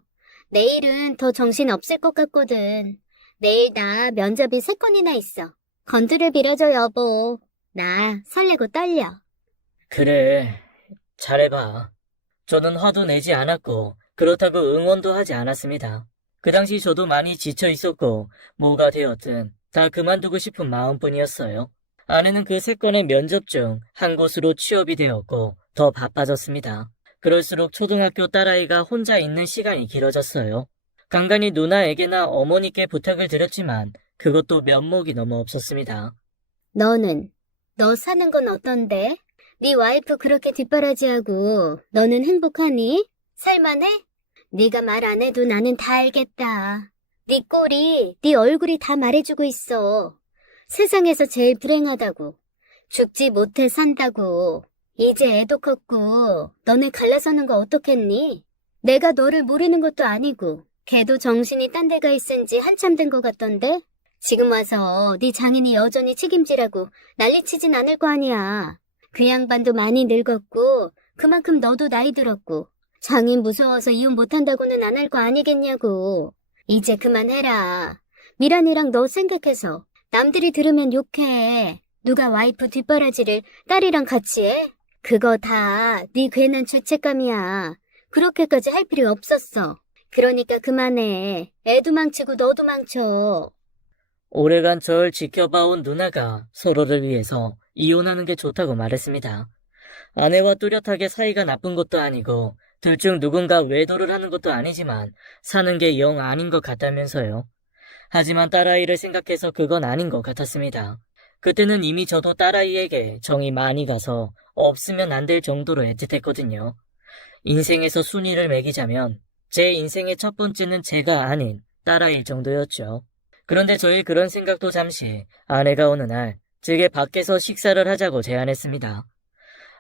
내일은 더 정신 없을 것 같거든. 내일 나 면접이 3건이나 있어. 건드를 빌어줘 여보. 나 설레고 떨려. 그래, 잘해봐. 저는 화도 내지 않았고 그렇다고 응원도 하지 않았습니다. 그 당시 저도 많이 지쳐 있었고 뭐가 되었든 다 그만두고 싶은 마음뿐이었어요. 아내는 그 3건의 면접 중 한 곳으로 취업이 되었고 더 바빠졌습니다. 그럴수록 초등학교 딸아이가 혼자 있는 시간이 길어졌어요. 간간히 누나에게나 어머니께 부탁을 드렸지만 그것도 면목이 너무 없었습니다. 너 사는 건 어떤데? 네 와이프 그렇게 뒷바라지하고 너는 행복하니? 살만해? 네가 말 안 해도 나는 다 알겠다. 네 꼴이, 네 얼굴이 다 말해주고 있어. 세상에서 제일 불행하다고. 죽지 못해 산다고. 이제 애도 컸고 너네 갈라서는 거 어떻겠니? 내가 너를 모르는 것도 아니고 걔도 정신이 딴 데가 있은 지 한참 된 것 같던데? 지금 와서 네 장인이 여전히 책임지라고 난리치진 않을 거 아니야. 그 양반도 많이 늙었고 그만큼 너도 나이 들었고 장인 무서워서 이혼 못한다고는 안 할 거 아니겠냐고. 이제 그만해라. 미란이랑 너 생각해서 남들이 들으면 욕해. 누가 와이프 뒷바라지를 딸이랑 같이 해? 그거 다 네 괜한 죄책감이야. 그렇게까지 할 필요 없었어. 그러니까 그만해. 애도 망치고 너도 망쳐. 오래간 절 지켜봐온 누나가 서로를 위해서 이혼하는 게 좋다고 말했습니다. 아내와 뚜렷하게 사이가 나쁜 것도 아니고 둘 중 누군가 외도를 하는 것도 아니지만 사는 게 영 아닌 것 같다면서요. 하지만 딸아이를 생각해서 그건 아닌 것 같았습니다. 그때는 이미 저도 딸아이에게 정이 많이 가서 없으면 안 될 정도로 애틋했거든요. 인생에서 순위를 매기자면 제 인생의 첫 번째는 제가 아닌 딸아이일 정도였죠. 그런데 저의 그런 생각도 잠시 아내가 어느 날 제게 밖에서 식사를 하자고 제안했습니다.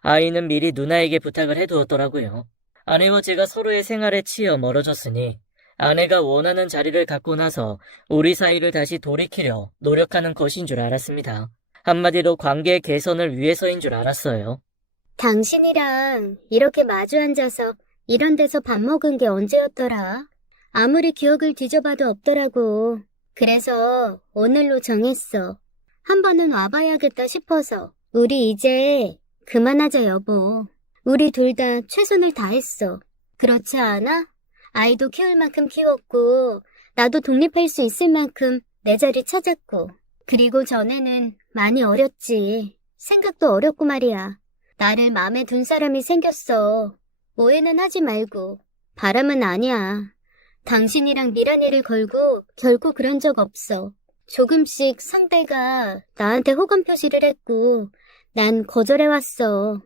아이는 미리 누나에게 부탁을 해두었더라고요. 아내와 제가 서로의 생활에 치여 멀어졌으니 아내가 원하는 자리를 갖고 나서 우리 사이를 다시 돌이키려 노력하는 것인 줄 알았습니다. 한마디로 관계 개선을 위해서인 줄 알았어요. 당신이랑 이렇게 마주 앉아서 이런 데서 밥 먹은 게 언제였더라? 아무리 기억을 뒤져봐도 없더라고. 그래서 오늘로 정했어. 한 번은 와봐야겠다 싶어서. 우리 이제 그만하자, 여보. 우리 둘 다 최선을 다했어. 그렇지 않아? 아이도 키울 만큼 키웠고, 나도 독립할 수 있을 만큼 내 자리 찾았고. 그리고 전에는 많이 어렸지. 생각도 어렸고 말이야. 나를 마음에 둔 사람이 생겼어. 오해는 하지 말고. 바람은 아니야. 당신이랑 미란이를 걸고 결코 그런 적 없어. 조금씩 상대가 나한테 호감 표시를 했고, 난 거절해왔어.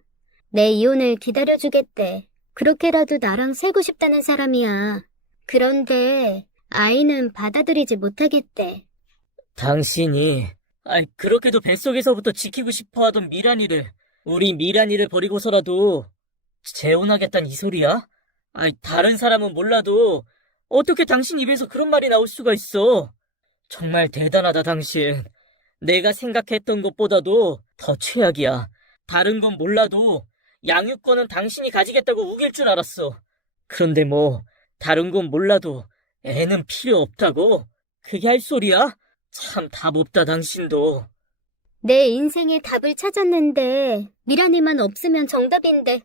내 이혼을 기다려주겠대. 그렇게라도 나랑 살고 싶다는 사람이야. 그런데 아이는 받아들이지 못하겠대. 당신이 그렇게도 뱃속에서부터 지키고 싶어 하던 미란이를 우리 미란이를 버리고서라도 재혼하겠다는 이 소리야? 다른 사람은 몰라도 어떻게 당신 입에서 그런 말이 나올 수가 있어? 정말 대단하다, 당신. 내가 생각했던 것보다도 더 최악이야. 다른 건 몰라도 양육권은 당신이 가지겠다고 우길 줄 알았어. 그런데 뭐 다른 건 몰라도 애는 필요 없다고? 그게 할 소리야? 참 답 없다, 당신도. 내 인생의 답을 찾았는데 미란이만 없으면 정답인데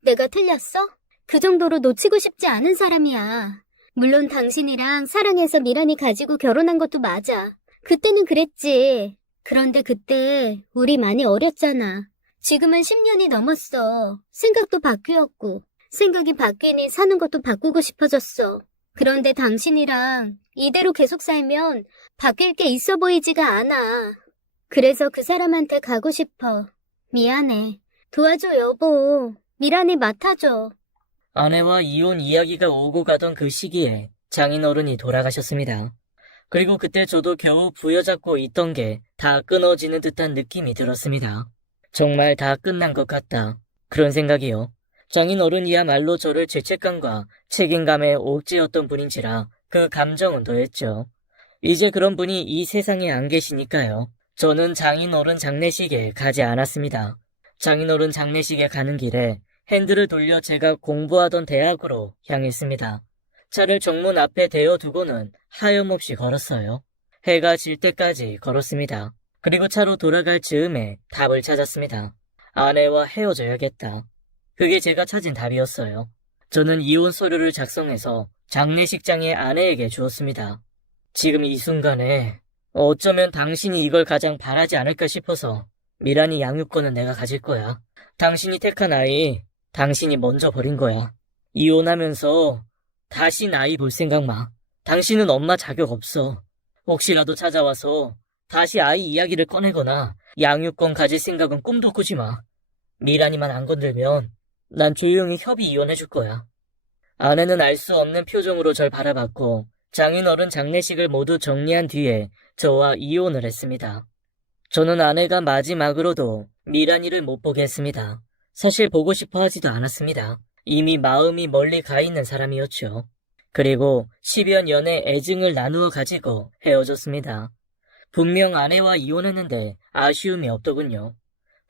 내가 틀렸어? 그 정도로 놓치고 싶지 않은 사람이야. 물론 당신이랑 사랑해서 미란이 가지고 결혼한 것도 맞아. 그때는 그랬지. 그런데 그때 우리 많이 어렸잖아. 지금은 10년이 넘었어. 생각도 바뀌었고 생각이 바뀌니 사는 것도 바꾸고 싶어졌어. 그런데 당신이랑 이대로 계속 살면 바뀔 게 있어 보이지가 않아. 그래서 그 사람한테 가고 싶어. 미안해. 도와줘, 여보. 미란이 맡아줘. 아내와 이혼 이야기가 오고 가던 그 시기에 장인어른이 돌아가셨습니다. 그리고 그때 저도 겨우 부여잡고 있던 게 다 끊어지는 듯한 느낌이 들었습니다. 정말 다 끝난 것 같다. 그런 생각이요. 장인어른이야말로 저를 죄책감과 책임감에 옥죄었던 분인지라 그 감정은 더했죠. 이제 그런 분이 이 세상에 안 계시니까요. 저는 장인어른 장례식에 가지 않았습니다. 장인어른 장례식에 가는 길에 핸들을 돌려 제가 공부하던 대학으로 향했습니다. 차를 정문 앞에 대어두고는 하염없이 걸었어요. 해가 질 때까지 걸었습니다. 그리고 차로 돌아갈 즈음에 답을 찾았습니다. 아내와 헤어져야겠다. 그게 제가 찾은 답이었어요. 저는 이혼 서류를 작성해서 장례식장의 아내에게 주었습니다. 지금 이 순간에 어쩌면 당신이 이걸 가장 바라지 않을까 싶어서 미란이 양육권은 내가 가질 거야. 당신이 택한 아이, 당신이 먼저 버린 거야. 이혼하면서 다시 아이 볼 생각 마. 당신은 엄마 자격 없어. 혹시라도 찾아와서 다시 아이 이야기를 꺼내거나 양육권 가질 생각은 꿈도 꾸지 마. 미란이만 안 건들면 난 조용히 협의 이혼해줄 거야. 아내는 알 수 없는 표정으로 절 바라봤고 장인어른 장례식을 모두 정리한 뒤에 저와 이혼을 했습니다. 저는 아내가 마지막으로도 미란이를 못 보게 했습니다. 사실 보고 싶어 하지도 않았습니다. 이미 마음이 멀리 가 있는 사람이었죠. 그리고 10여 년의 애증을 나누어 가지고 헤어졌습니다. 분명 아내와 이혼했는데 아쉬움이 없더군요.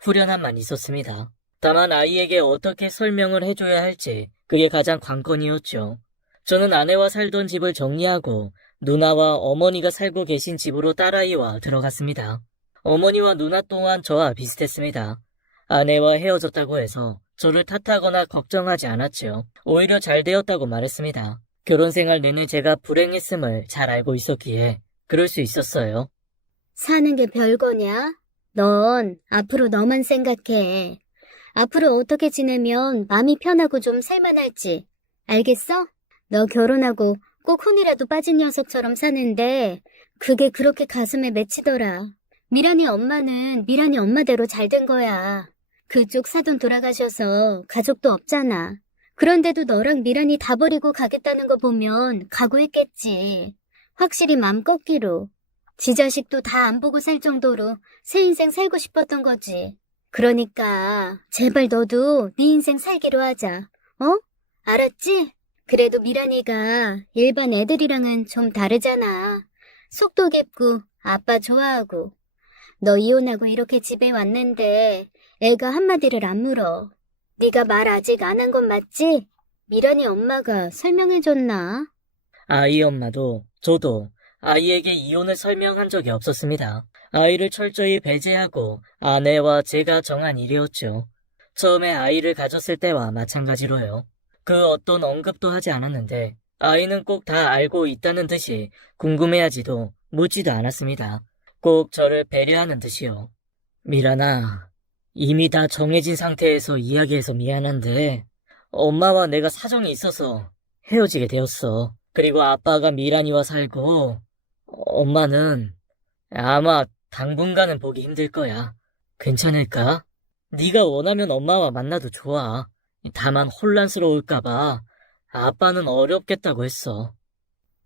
후련함만 있었습니다. 다만 아이에게 어떻게 설명을 해줘야 할지 그게 가장 관건이었죠. 저는 아내와 살던 집을 정리하고 누나와 어머니가 살고 계신 집으로 딸아이와 들어갔습니다. 어머니와 누나 또한 저와 비슷했습니다. 아내와 헤어졌다고 해서 저를 탓하거나 걱정하지 않았죠. 오히려 잘 되었다고 말했습니다. 결혼 생활 내내 제가 불행했음을 잘 알고 있었기에 그럴 수 있었어요. 사는 게 별거냐? 넌 앞으로 너만 생각해. 앞으로 어떻게 지내면 마음이 편하고 좀 살만할지. 알겠어? 너 결혼하고 꼭 혼이라도 빠진 녀석처럼 사는데 그게 그렇게 가슴에 맺히더라. 미란이 엄마는 미란이 엄마대로 잘 된 거야. 그쪽 사돈 돌아가셔서 가족도 없잖아. 그런데도 너랑 미란이 다 버리고 가겠다는 거 보면 각오했겠지. 확실히 맘 꺾기로. 지 자식도 다 안 보고 살 정도로 새 인생 살고 싶었던 거지. 그러니까 제발 너도 네 인생 살기로 하자. 어? 알았지? 그래도 미란이가 일반 애들이랑은 좀 다르잖아. 속도 깊고 아빠 좋아하고. 너 이혼하고 이렇게 집에 왔는데 애가 한마디를 안 물어. 네가 말 아직 안 한 건 맞지? 미란이 엄마가 설명해줬나? 아이 엄마도 저도 아이에게 이혼을 설명한 적이 없었습니다. 아이를 철저히 배제하고 아내와 제가 정한 일이었죠. 처음에 아이를 가졌을 때와 마찬가지로요. 그 어떤 언급도 하지 않았는데 아이는 꼭 다 알고 있다는 듯이 궁금해하지도 묻지도 않았습니다. 꼭 저를 배려하는 듯이요. 미란아, 이미 다 정해진 상태에서 이야기해서 미안한데 엄마와 내가 사정이 있어서 헤어지게 되었어. 그리고 아빠가 미란이와 살고 엄마는 아마 당분간은 보기 힘들 거야. 괜찮을까? 네가 원하면 엄마와 만나도 좋아. 다만 혼란스러울까봐 아빠는 어렵겠다고 했어.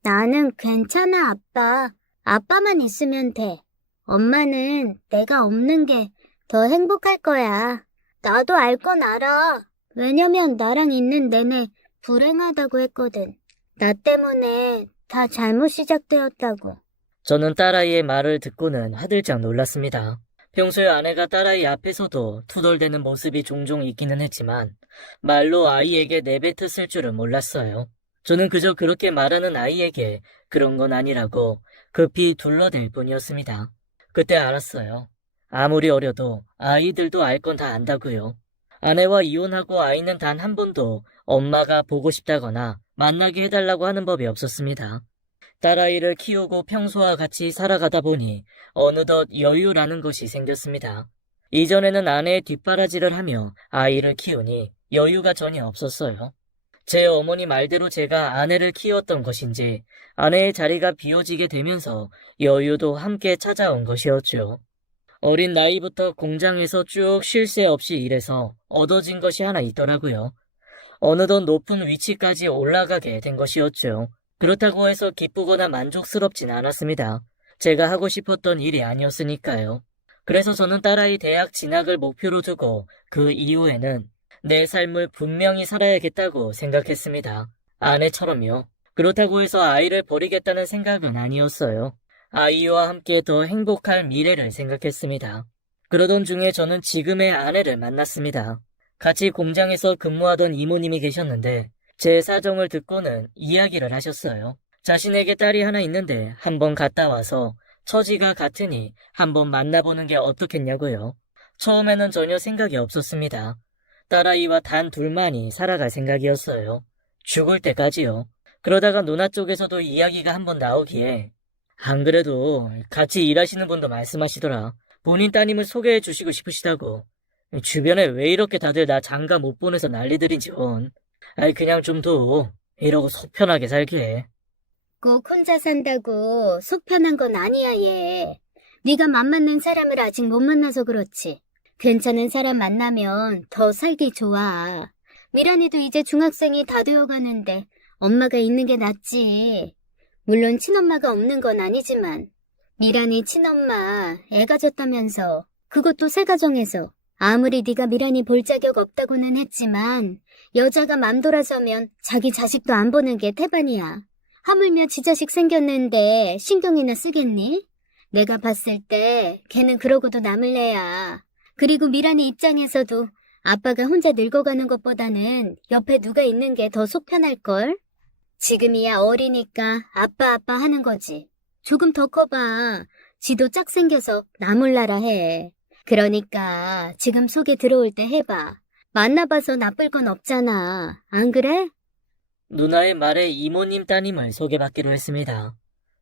나는 괜찮아, 아빠. 아빠만 있으면 돼. 엄마는 내가 없는 게 더 행복할 거야. 나도 알 건 알아. 왜냐면 나랑 있는 내내 불행하다고 했거든. 나 때문에 다 잘못 시작되었다고. 저는 딸아이의 말을 듣고는 화들짝 놀랐습니다. 평소에 아내가 딸아이 앞에서도 투덜대는 모습이 종종 있기는 했지만 말로 아이에게 내뱉었을 줄은 몰랐어요. 저는 그저 그렇게 말하는 아이에게 그런 건 아니라고 급히 둘러댈 뿐이었습니다. 그때 알았어요. 아무리 어려도 아이들도 알 건 다 안다고요. 아내와 이혼하고 아이는 단 한 번도 엄마가 보고 싶다거나 만나게 해달라고 하는 법이 없었습니다. 딸아이를 키우고 평소와 같이 살아가다 보니 어느덧 여유라는 것이 생겼습니다. 이전에는 아내의 뒷바라지를 하며 아이를 키우니 여유가 전혀 없었어요. 제 어머니 말대로 제가 아내를 키웠던 것인지 아내의 자리가 비워지게 되면서 여유도 함께 찾아온 것이었죠. 어린 나이부터 공장에서 쭉 쉴 새 없이 일해서 얻어진 것이 하나 있더라고요. 어느덧 높은 위치까지 올라가게 된 것이었죠. 그렇다고 해서 기쁘거나 만족스럽진 않았습니다. 제가 하고 싶었던 일이 아니었으니까요. 그래서 저는 딸아이 대학 진학을 목표로 두고 그 이후에는 내 삶을 분명히 살아야겠다고 생각했습니다. 아내처럼요. 그렇다고 해서 아이를 버리겠다는 생각은 아니었어요. 아이와 함께 더 행복할 미래를 생각했습니다. 그러던 중에 저는 지금의 아내를 만났습니다. 같이 공장에서 근무하던 이모님이 계셨는데 제 사정을 듣고는 이야기를 하셨어요. 자신에게 딸이 하나 있는데 한번 갔다 와서 처지가 같으니 한번 만나보는 게 어떻겠냐고요. 처음에는 전혀 생각이 없었습니다. 딸아이와 단 둘만이 살아갈 생각이었어요. 죽을 때까지요. 그러다가 누나 쪽에서도 이야기가 한번 나오기에 안 그래도 같이 일하시는 분도 말씀하시더라. 본인 따님을 소개해 주시고 싶으시다고. 주변에 왜 이렇게 다들 나 장가 못 보내서 난리들인지 원. 아이 그냥 좀 둬. 이러고 속 편하게 살게. 꼭 혼자 산다고 속 편한 건 아니야, 얘. 네가 맘 맞는 사람을 아직 못 만나서 그렇지. 괜찮은 사람 만나면 더 살기 좋아. 미란이도 이제 중학생이 다 되어가는데 엄마가 있는 게 낫지. 물론 친엄마가 없는 건 아니지만 미란이 친엄마 애 가졌다면서. 그것도 새 가정에서. 아무리 네가 미란이 볼 자격 없다고는 했지만 여자가 맘 돌아서면 자기 자식도 안 보는 게 태반이야. 하물며 지 자식 생겼는데 신경이나 쓰겠니? 내가 봤을 때 걔는 그러고도 남을 애야. 그리고 미란이 입장에서도 아빠가 혼자 늙어가는 것보다는 옆에 누가 있는 게 더 속 편할걸? 지금이야 어리니까 아빠 하는 거지. 조금 더 커봐. 지도 짝 생겨서 나 몰라라 해. 그러니까 지금 소개 들어올 때 해봐. 만나봐서 나쁠 건 없잖아. 안 그래? 누나의 말에 이모님 따님을 소개받기로 했습니다.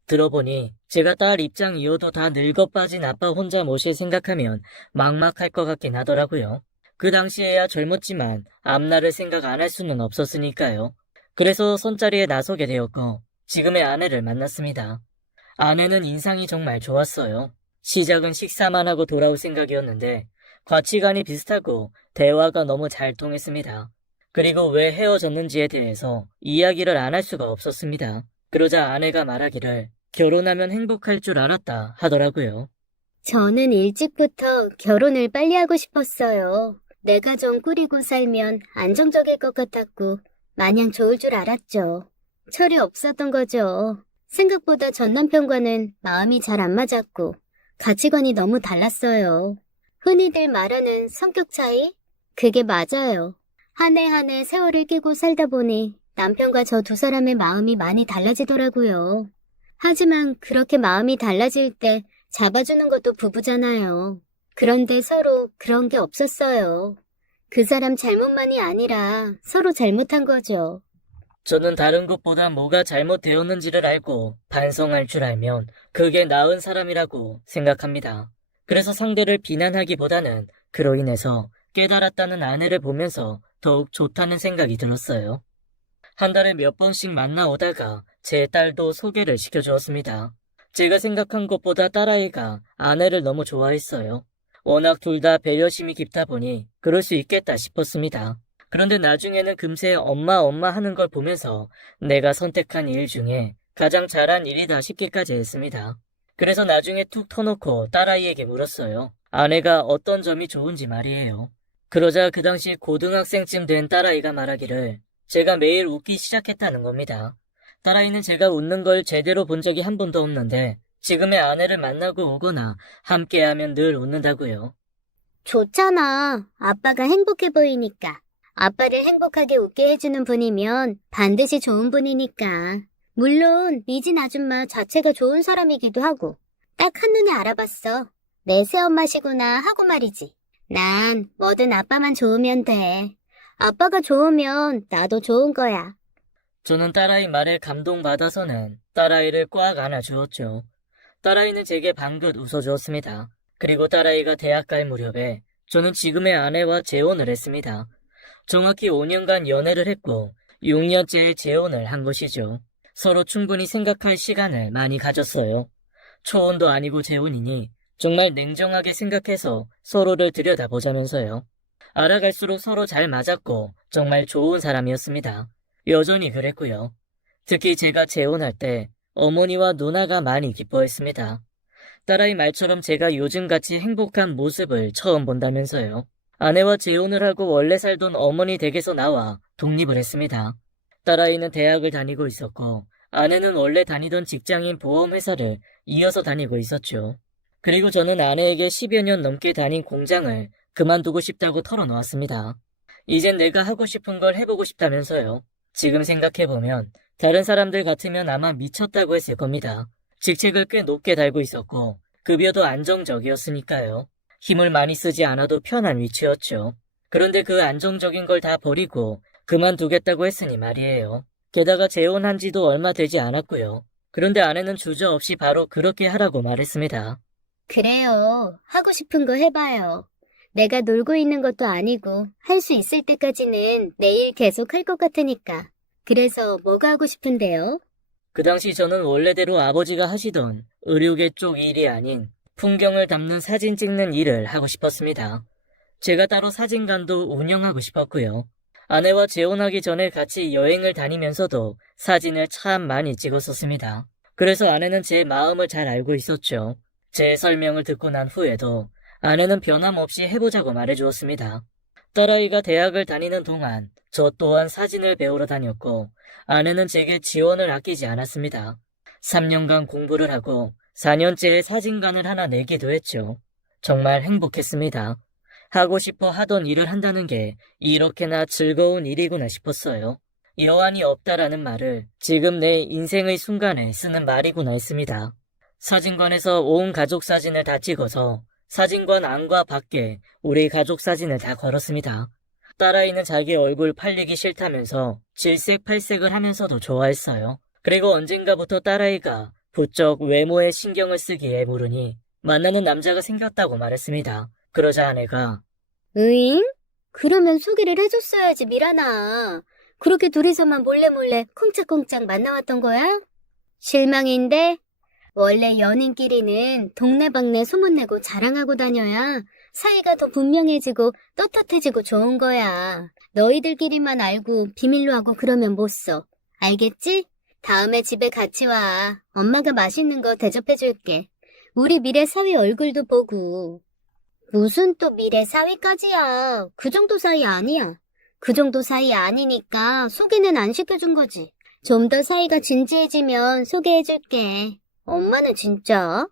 들어보니 제가 딸 입장이어도 다 늙어 빠진 아빠 혼자 모실 생각하면 막막할 것 같긴 하더라고요. 그 당시에야 젊었지만 앞날을 생각 안 할 수는 없었으니까요. 그래서 손자리에 나서게 되었고 지금의 아내를 만났습니다. 아내는 인상이 정말 좋았어요. 시작은 식사만 하고 돌아올 생각이었는데 가치관이 비슷하고 대화가 너무 잘 통했습니다. 그리고 왜 헤어졌는지에 대해서 이야기를 안 할 수가 없었습니다. 그러자 아내가 말하기를 결혼하면 행복할 줄 알았다 하더라고요. 저는 일찍부터 결혼을 빨리 하고 싶었어요. 내 가정 꾸리고 살면 안정적일 것 같았고 마냥 좋을 줄 알았죠. 철이 없었던 거죠. 생각보다 전 남편과는 마음이 잘 안 맞았고 가치관이 너무 달랐어요. 흔히들 말하는 성격 차이? 그게 맞아요. 한 해 한 해 세월을 끼고 살다 보니 남편과 저 두 사람의 마음이 많이 달라지더라고요. 하지만 그렇게 마음이 달라질 때 잡아주는 것도 부부잖아요. 그런데 서로 그런 게 없었어요. 그 사람 잘못만이 아니라 서로 잘못한 거죠. 저는 다른 것보다 뭐가 잘못되었는지를 알고 반성할 줄 알면 그게 나은 사람이라고 생각합니다. 그래서 상대를 비난하기보다는 그로 인해서 깨달았다는 아내를 보면서 더욱 좋다는 생각이 들었어요. 한 달에 몇 번씩 만나오다가 제 딸도 소개를 시켜주었습니다. 제가 생각한 것보다 딸아이가 아내를 너무 좋아했어요. 워낙 둘 다 배려심이 깊다 보니 그럴 수 있겠다 싶었습니다. 그런데 나중에는 금세 엄마 하는 걸 보면서 내가 선택한 일 중에 가장 잘한 일이다 싶기까지 했습니다. 그래서 나중에 툭 터놓고 딸아이에게 물었어요. 아내가 어떤 점이 좋은지 말이에요. 그러자 그 당시 고등학생쯤 된 딸아이가 말하기를 제가 매일 웃기 시작했다는 겁니다. 딸아이는 제가 웃는 걸 제대로 본 적이 한 번도 없는데 지금의 아내를 만나고 오거나 함께하면 늘 웃는다고요. 좋잖아. 아빠가 행복해 보이니까. 아빠를 행복하게 웃게 해주는 분이면 반드시 좋은 분이니까. 물론 미진 아줌마 자체가 좋은 사람이기도 하고 딱 한눈에 알아봤어. 내 새엄마시구나 하고 말이지. 난 뭐든 아빠만 좋으면 돼. 아빠가 좋으면 나도 좋은 거야. 저는 딸아이 말에 감동받아서는 딸아이를 꽉 안아주었죠. 딸아이는 제게 방긋 웃어주었습니다. 그리고 딸아이가 대학 갈 무렵에 저는 지금의 아내와 재혼을 했습니다. 정확히 5년간 연애를 했고 6년째에 재혼을 한 것이죠. 서로 충분히 생각할 시간을 많이 가졌어요. 초혼도 아니고 재혼이니 정말 냉정하게 생각해서 서로를 들여다보자면서요. 알아갈수록 서로 잘 맞았고 정말 좋은 사람이었습니다. 여전히 그랬고요. 특히 제가 재혼할 때 어머니와 누나가 많이 기뻐했습니다. 딸아이 말처럼 제가 요즘같이 행복한 모습을 처음 본다면서요. 아내와 재혼을 하고 원래 살던 어머니 댁에서 나와 독립을 했습니다. 딸아이는 대학을 다니고 있었고 아내는 원래 다니던 직장인 보험회사를 이어서 다니고 있었죠. 그리고 저는 아내에게 10여 년 넘게 다닌 공장을 그만두고 싶다고 털어놓았습니다. 이젠 내가 하고 싶은 걸 해보고 싶다면서요. 지금 생각해보면 다른 사람들 같으면 아마 미쳤다고 했을 겁니다. 직책을 꽤 높게 달고 있었고 급여도 안정적이었으니까요. 힘을 많이 쓰지 않아도 편한 위치였죠. 그런데 그 안정적인 걸 다 버리고 그만두겠다고 했으니 말이에요. 게다가 재혼한 지도 얼마 되지 않았고요. 그런데 아내는 주저없이 바로 그렇게 하라고 말했습니다. 그래요. 하고 싶은 거 해봐요. 내가 놀고 있는 것도 아니고 할 수 있을 때까지는 내일 계속 할 것 같으니까. 그래서 뭐가 하고 싶은데요? 그 당시 저는 원래대로 아버지가 하시던 의료계 쪽 일이 아닌 풍경을 담는 사진 찍는 일을 하고 싶었습니다. 제가 따로 사진관도 운영하고 싶었고요. 아내와 재혼하기 전에 같이 여행을 다니면서도 사진을 참 많이 찍었었습니다. 그래서 아내는 제 마음을 잘 알고 있었죠. 제 설명을 듣고 난 후에도 아내는 변함없이 해보자고 말해주었습니다. 딸아이가 대학을 다니는 동안 저 또한 사진을 배우러 다녔고 아내는 제게 지원을 아끼지 않았습니다. 3년간 공부를 하고 4년째에 사진관을 하나 내기도 했죠. 정말 행복했습니다. 하고 싶어 하던 일을 한다는 게 이렇게나 즐거운 일이구나 싶었어요. 여한이 없다라는 말을 지금 내 인생의 순간에 쓰는 말이구나 했습니다. 사진관에서 온 가족 사진을 다 찍어서 사진관 안과 밖에 우리 가족 사진을 다 걸었습니다. 딸아이는 자기 얼굴 팔리기 싫다면서 질색팔색을 하면서도 좋아했어요. 그리고 언젠가부터 딸아이가 부쩍 외모에 신경을 쓰기에 물으니 만나는 남자가 생겼다고 말했습니다. 그러자 아내가 으잉? 그러면 소개를 해줬어야지, 미란아. 그렇게 둘이서만 몰래 쿵짝쿵짝 만나왔던 거야? 실망인데? 원래 연인끼리는 동네방네 소문내고 자랑하고 다녀야 사이가 더 분명해지고 떳떳해지고 좋은 거야. 너희들끼리만 알고 비밀로 하고 그러면 못 써. 알겠지? 다음에 집에 같이 와. 엄마가 맛있는 거 대접해줄게. 우리 미래 사위 얼굴도 보고. 무슨 또 미래 사위까지야. 그 정도 사이 아니야. 그 정도 사이 아니니까 소개는 안 시켜준 거지. 좀 더 사이가 진지해지면 소개해줄게. 엄마는 진짜.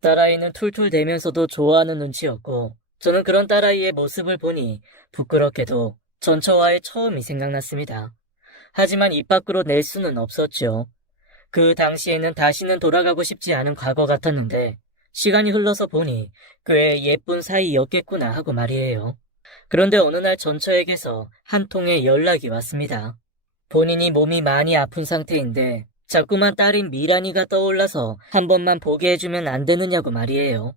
딸아이는 툴툴대면서도 좋아하는 눈치였고 저는 그런 딸아이의 모습을 보니 부끄럽게도 전처와의 처음이 생각났습니다. 하지만 입 밖으로 낼 수는 없었죠. 그 당시에는 다시는 돌아가고 싶지 않은 과거 같았는데 시간이 흘러서 보니 꽤 예쁜 사이였겠구나 하고 말이에요. 그런데 어느 날 전처에게서 한 통의 연락이 왔습니다. 본인이 몸이 많이 아픈 상태인데 자꾸만 딸인 미란이가 떠올라서 한 번만 보게 해주면 안 되느냐고 말이에요.